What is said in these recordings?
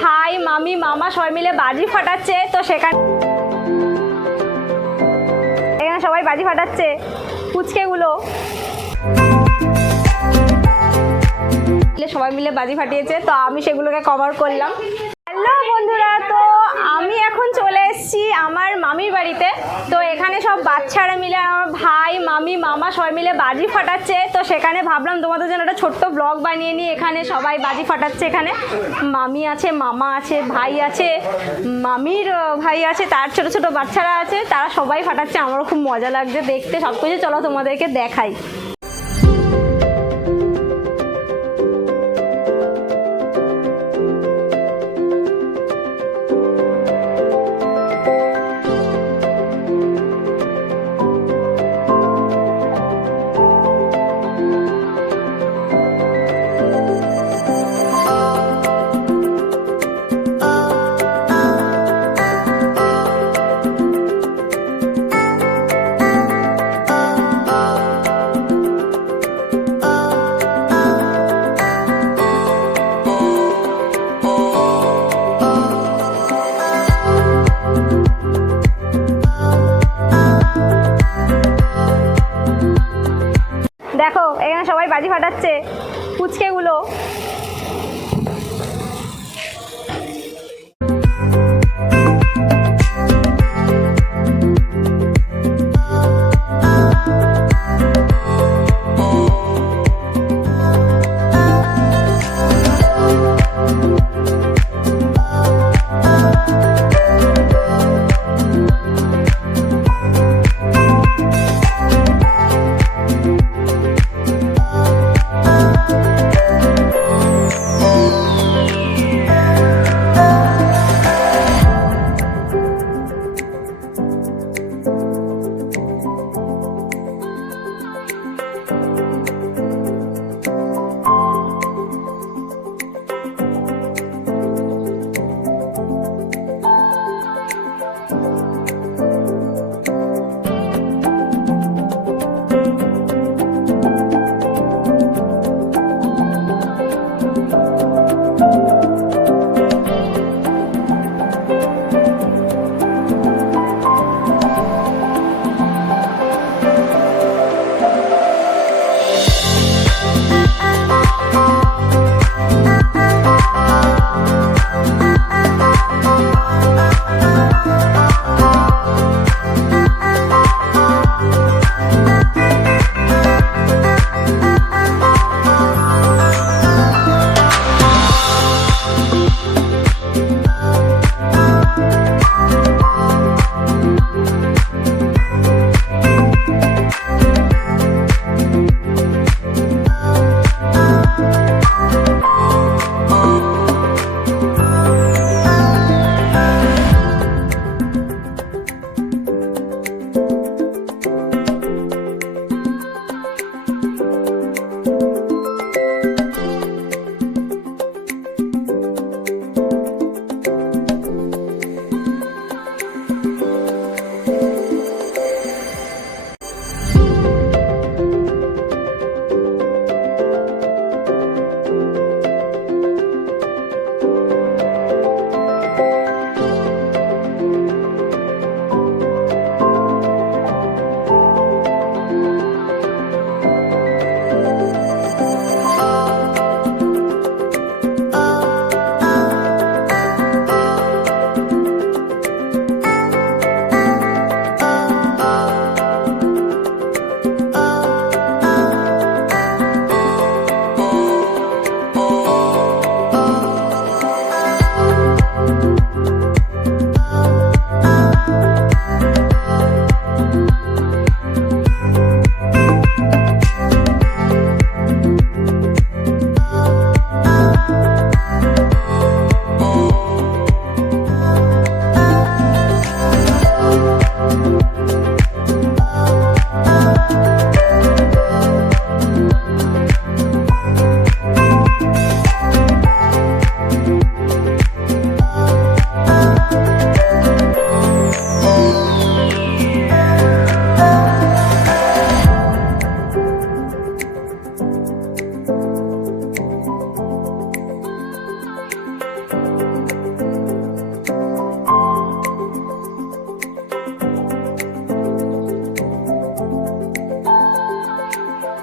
ভাই মামি মামা সবাই মিলে বাজি ফাটাচ্ছে। তো সেখানে এখানে সবাই বাজি ফাটাচ্ছে, পুচকেগুলো সবাই মিলে বাজি ফাটিয়েছে, তো আমি সেগুলোকে কভার করলাম। হ্যালো বন্ধুরা, তো আমি এখন চলে এসেছি আমার মামির বাড়িতে। তো এখানে সব বাচ্চারা মিলে আমার ভাই মামি মামা সবাই মিলে বাজি ফাটাচ্ছে। তো সেখানে ভাবলাম তোমাদের জন্য একটা ছোট্ট ব্লগ বানিয়ে নিই। এখানে সবাই বাজি ফাটাচ্ছে, এখানে মামি আছে, মামা আছে, ভাই আছে, মামির ভাই আছে, তার ছোট ছোট বাচ্চারা আছে, তারা সবাই ফাটাচ্ছে। আমারও খুব মজা লাগছে দেখতে সব কিছু। চলো তোমাদেরকে দেখাই। দেখো এখানে সবাই বাজি ফাটাচ্ছে, পুচকেগুলো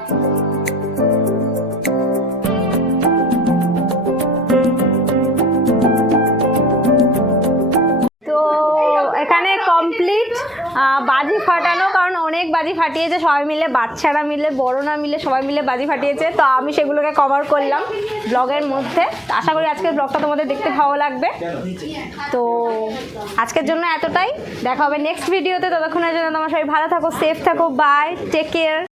তো এখানে কমপ্লিট বাজি ফাটানো, কারণ অনেক বাজি ফাটিয়েছে সবাই মিলে, বাচ্চারা মিলে, বড়রা মিলে, সবাই মিলে বাজি ফাটিয়েছে। তো আমি সেগুলোকে কভার করলাম ব্লগের মধ্যে। আশা করি আজকের ব্লগটা তোমাদের দেখতে ভালো লাগবে। তো আজকের জন্য এতটাই, দেখা হবে নেক্সট ভিডিওতে। ততক্ষণের জন্য তোমরা সবাই ভালো থাকো, সেফ থাকো, বাই, টেক কেয়ার।